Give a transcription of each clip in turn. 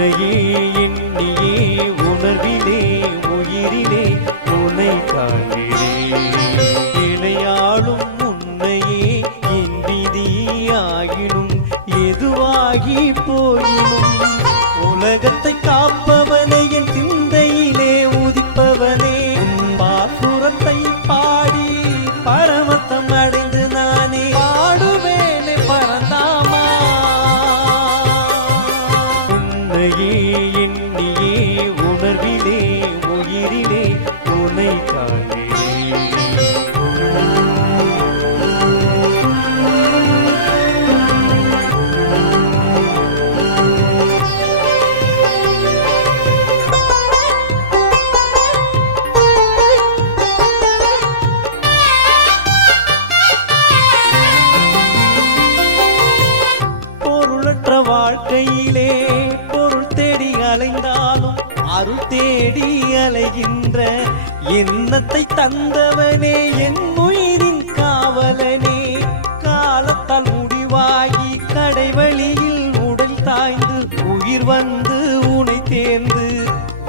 உன்னையே எண்ணியே உணர்விலே உயிரிலே உனை காண்கிறேன். இணையாளும் உன்னையே என் விதியாகினும் எதுவாகி போயினும் உலகத்தை காப்பவனே அருள் தேடி அலைகின்ற எண்ணத்தை தந்தவனே என் உயிரின் காவலனே. காலத்தால் முடிவாகி கடைவழியில் உடல் தாய்ந்து உயிர் வந்து உனை தேர்ந்து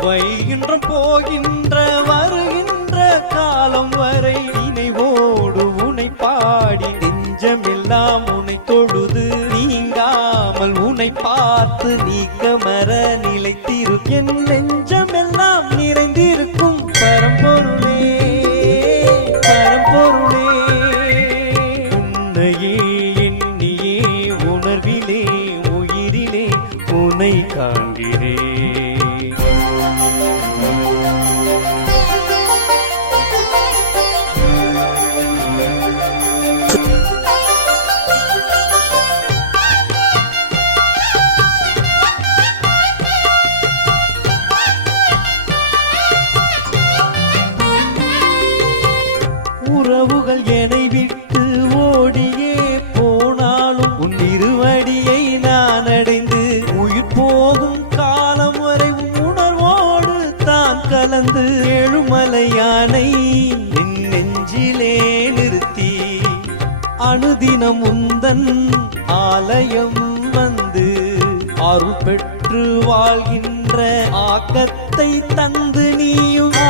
வைகின்ற போகின்ற வருகின்ற காலம் வரை நினைவோடு உனை பாடி நெஞ்சமெல்லாம் உனை தொழுது உன்னை பார்த்து நீக்க மர நிலைத்திரு என் நெஞ்சமெல்லாம் நிறைந்திருக்கும் பரம்பொருளே பரம்பொருளே. உன்னையே எண்ணியே உணர்விலே உயிரிலே உனை காண உறவுகள் என்னை விட்டு ஓடியே போனாலும் உன் இருவடியை நான் அடைந்து உயிர் போகும் காலம் வரை உணர்வோடு தான் கலந்து ஏழுமலையானை என் நெஞ்சிலே நிறுத்தி. அனுதினம் உந்தன் ஆலயம் வந்து அருள் பெற்று வாழ்கின்ற ஆக்கத்தை தந்து நீயும்